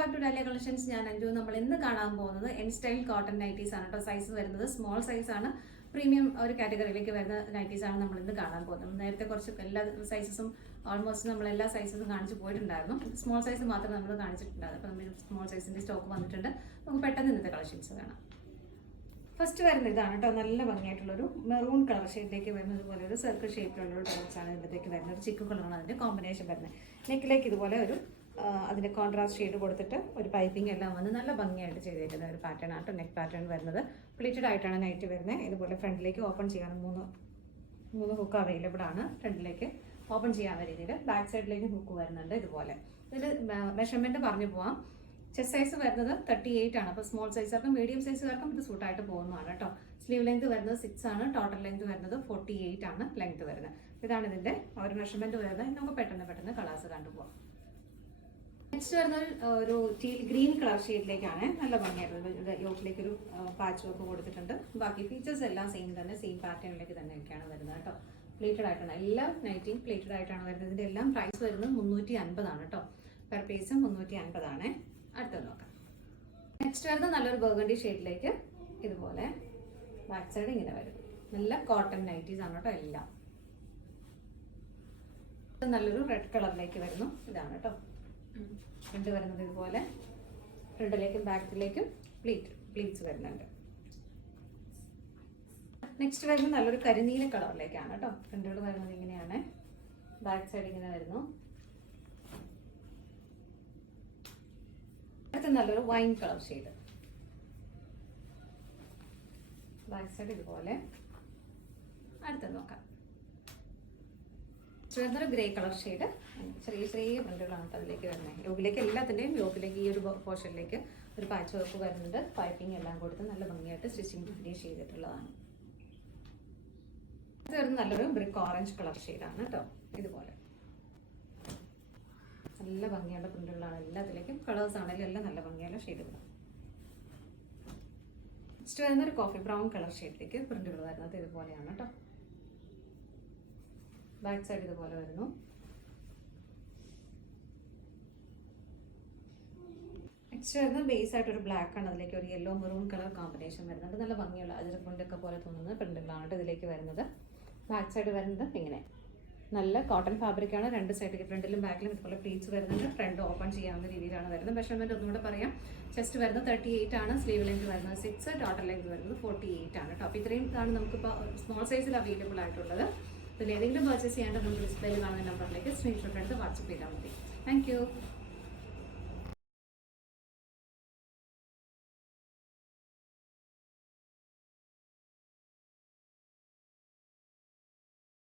Back to dahlia collections. ഞാൻ അഞ്ജു. നമ്മൾ ഇന്ന് കാണാൻ പോകുന്നത് എൻ സ്റ്റൈൽ കോട്ടൺ നൈറ്റീസ് ആണ് കേട്ടോ. സൈസ് വരുന്നത് സ്മോൾ സൈസ് ആണ്. പ്രീമിയം ഒരു കാറ്റഗറിയിലേക്ക് വരുന്ന നൈറ്റീസ് ആണ് നമ്മൾ ഇന്ന് കാണാൻ പോകുന്നത്. നേരത്തെ കുറച്ച് എല്ലാ സൈസസും ഓൾമോസ്റ്റ് നമ്മൾ എല്ലാ സൈസസും കാണിച്ചു പോയിട്ടുണ്ടായിരുന്നു. സ്മോൾ സൈസ് മാത്രം നമ്മൾ കാണിച്ചിട്ടുണ്ടായിരുന്നു. അപ്പോൾ നമ്മൾ സ്മോൾ സൈസിന്റെ സ്റ്റോക്ക് വന്നിട്ടുണ്ട്. നമുക്ക് പെട്ടെന്ന് ഇന്നത്തെ കളക്ഷൻസ് കാണാം. ഫസ്റ്റ് വരുന്നത് ഇതാണ് കേട്ടോ. നല്ല ഭംഗിയായിട്ടുള്ളൊരു മെറൂൺ കളർ ഷെയ്ഡിലേക്ക് വരുന്നത് പോലെ ഒരു സർക്കിൾ ഷേപ്പിലുള്ളൊരു ടോപ്സാണ് ഇതിലേക്ക് വരുന്നത്. ഒരു ചിക്കു കളറാണ് അതിൻ്റെ കോമ്പിനേഷൻ വരുന്നത്. നെക്കിലേക്ക് ഇതുപോലെ ഒരു അതിൻ്റെ കോൺട്രാസ്റ്റ് ഷെയ്ഡ് കൊടുത്തിട്ട് ഒരു പൈപ്പിംഗ് എല്ലാം വന്ന് നല്ല ഭംഗിയായിട്ട് ചെയ്തിരിക്കുന്ന ഒരു പാറ്റേൺ ആട്ടോ. നെക്ക് പാറ്റേൺ വരുന്നത് പ്ലീറ്റഡ് ആയിട്ടാണ് നൈറ്റ് വരുന്നത്. ഇതുപോലെ ഫ്രണ്ടിലേക്ക് ഓപ്പൺ ചെയ്യാൻ മൂന്ന് ഹുക്ക് അവൈലബിൾ ആണ്. ഫ്രണ്ടിലേക്ക് ഓപ്പൺ ചെയ്യാവുന്ന രീതിയിൽ ബാക്ക് സൈഡിലേക്ക് ഹുക്ക് വരുന്നുണ്ട്. ഇതുപോലെ ഇതിൽ മെഷർമെൻറ്റ് പറഞ്ഞു പോവാം. ചെസ്റ്റ് സൈസ് വരുന്നത് 38 ആണ്. അപ്പോൾ സ്മോൾ സൈസുകാർക്കും മീഡിയം സൈസുകാർക്കും ഇത് സൂട്ടായിട്ട് പോകുന്നതാണ് കേട്ടോ. സ്ലീവ് ലെങ്ത് വരുന്നത് 6 ആണ്. ടോട്ടൽ ലെങ്ത് വരുന്നത് 48 ആണ് ലെങ്ത് വരുന്നത്. ഇതാണ് ഇതിൻ്റെ ഒരു മെഷർമെൻറ്റ് വരുന്നത്. നമുക്ക് പെട്ടെന്ന് കളേഴ്സ് കണ്ടുപോകാം. നെക്സ്റ്റ് വരുന്ന ഒരു ടീൽ ഗ്രീൻ കളർ ഷെയ്ഡിലേക്കാണ്. നല്ല ഭംഗിയായിട്ടുള്ളത്. യോക്കിലേക്ക് ഒരു പാച്ച് വർക്ക് കൊടുത്തിട്ടുണ്ട്. ബാക്കി ഫീച്ചേഴ്സ് എല്ലാം സെയിം തന്നെ, സെയിം പാറ്റേണിലേക്ക് തന്നെയൊക്കെയാണ് വരുന്നത് കേട്ടോ. പ്ലേറ്റഡ് ആയിട്ടാണ് എല്ലാം നൈറ്റിയും പ്ലേറ്റഡ് ആയിട്ടാണ് വരുന്നത്. ഇതിൻ്റെ എല്ലാം പ്രൈസ് വരുന്നത് 350 ആണ് കേട്ടോ. പെർ പീസ് 350 ആണ്. അടുത്തത് നോക്കാം. നെക്സ്റ്റ് വരുന്നത് നല്ലൊരു ബർഗണ്ടി ഷെയ്ഡിലേക്ക് ഇതുപോലെ ബാക്ക് സൈഡ് ഇങ്ങനെ വരും. നല്ല കോട്ടൺ നൈറ്റീസ് ആണ് കേട്ടോ എല്ലാം. നല്ലൊരു റെഡ് കളറിലേക്ക് വരുന്നു. ഇതാണ് കേട്ടോ ഫ്രണ്ട് വരുന്നത്. ഇതുപോലെ ഫ്രണ്ടിലേക്കും ബാക്കിലേക്കും പ്ലീറ്റ്സ് വരുന്നുണ്ട്. നെക്സ്റ്റ് വരുന്നത് നല്ലൊരു കരിനീല കളറിലേക്കാണ് കേട്ടോ. ഫ്രണ്ടുകൾ വരുന്നത് ഇങ്ങനെയാണ്. ബാക്ക് സൈഡ് ഇങ്ങനെ വരുന്നു. അടുത്ത നല്ലൊരു wine colour shade. Back side ഇതുപോലെ. അടുത്തത് നോക്കാം. വരുന്നൊരു ഗ്രേ കളർ ഷെയ്ഡ്. ചെറിയ പ്രിന്റുകളാണ് അതിലേക്ക് വരുന്നത്. യോഗിലേക്ക് എല്ലാത്തിൻ്റെയും യോഗിലേക്ക് ഈ ഒരു പോർഷനിലേക്ക് ഒരു പാച്ച് വർക്ക് വരുന്നുണ്ട്. പൈപ്പിംഗ് എല്ലാം കൊടുത്ത് നല്ല ഭംഗിയായിട്ട് സ്റ്റിച്ചിങ് ഫിനിഷ് ചെയ്തിട്ടുള്ളതാണ്. ഇത് വരുന്ന നല്ലൊരു ബ്രിക്ക് ഓറഞ്ച് കളർ ഷെയ്ഡാണ് കേട്ടോ. ഇതുപോലെ നല്ല ഭംഗിയുള്ള പ്രിന്റുകളാണ് എല്ലാത്തിലേക്കും. കളേഴ്സ് ആണെങ്കിലും എല്ലാം നല്ല ഭംഗിയുള്ള ഷെയ്ഡുകളാണ്. നെക്സ്റ്റ് വരുന്ന ഒരു കോഫി ബ്രൗൺ കളർ ഷെയ്ഡിലേക്ക് പ്രിന്റുകൾ വരുന്നത് ഇതുപോലെയാണ് കേട്ടോ. ബാക്ക് സൈഡ് ഇതുപോലെ വരുന്നു. നെക്സ്റ്റ് വരുന്നത് ബേസ് ആയിട്ട് ഒരു ബ്ലാക്ക് ആണ്. അതിലേക്ക് ഒരു യെല്ലോ മെറൂൺ കളർ കോമ്പിനേഷൻ വരുന്നുണ്ട്. നല്ല ഭംഗിയുള്ള അജരക്കൊണ്ടൊക്കെ പോലെ തോന്നുന്ന പ്രിന്റുകളാണ് ഇതിലേക്ക് വരുന്നത്. ബാക്ക് സൈഡ് വരുന്നത് ഇങ്ങനെ നല്ല കോട്ടൺ ഫാബ്രിക് ആണ്. രണ്ട് സൈഡിലേക്ക് ഫ്രണ്ടിലും ബാക്കിലും ഇതുപോലെ പ്ലീറ്റ്സ് വരുന്നുണ്ട്. ഫ്രണ്ട് ഓപ്പൺ ചെയ്യാവുന്ന രീതിയിലാണ് വരുന്നത്. മെഷർമെന്റ് ഒന്നുകൂടെ പറയാം. ചെസ്റ്റ് വരുന്നത് 38 ആണ്. സ്ലീവ് ലെങ്ത് വരുന്നത് 6. ടോട്ടൽ ലെങ്ത് വരുന്നത് 48 ആണ് കേട്ടോ. അപ്പോൾ ഇത്രയും ഇതാണ് നമുക്കിപ്പോൾ സ്മോൾ സൈസിൽ അവൈലബിൾ ആയിട്ടുള്ളത്. ഇതിൽ ഏതെങ്കിലും പർച്ചേസ് ചെയ്യേണ്ടത് നമുക്ക് ഡിസ്പ്ലേയിൽ കാണുന്ന നമ്പറിലേക്ക് സ്ക്രീൻഷോട്ട് എടുത്ത് വാട്സപ്പ് ചെയ്താൽ മതി. Thank you.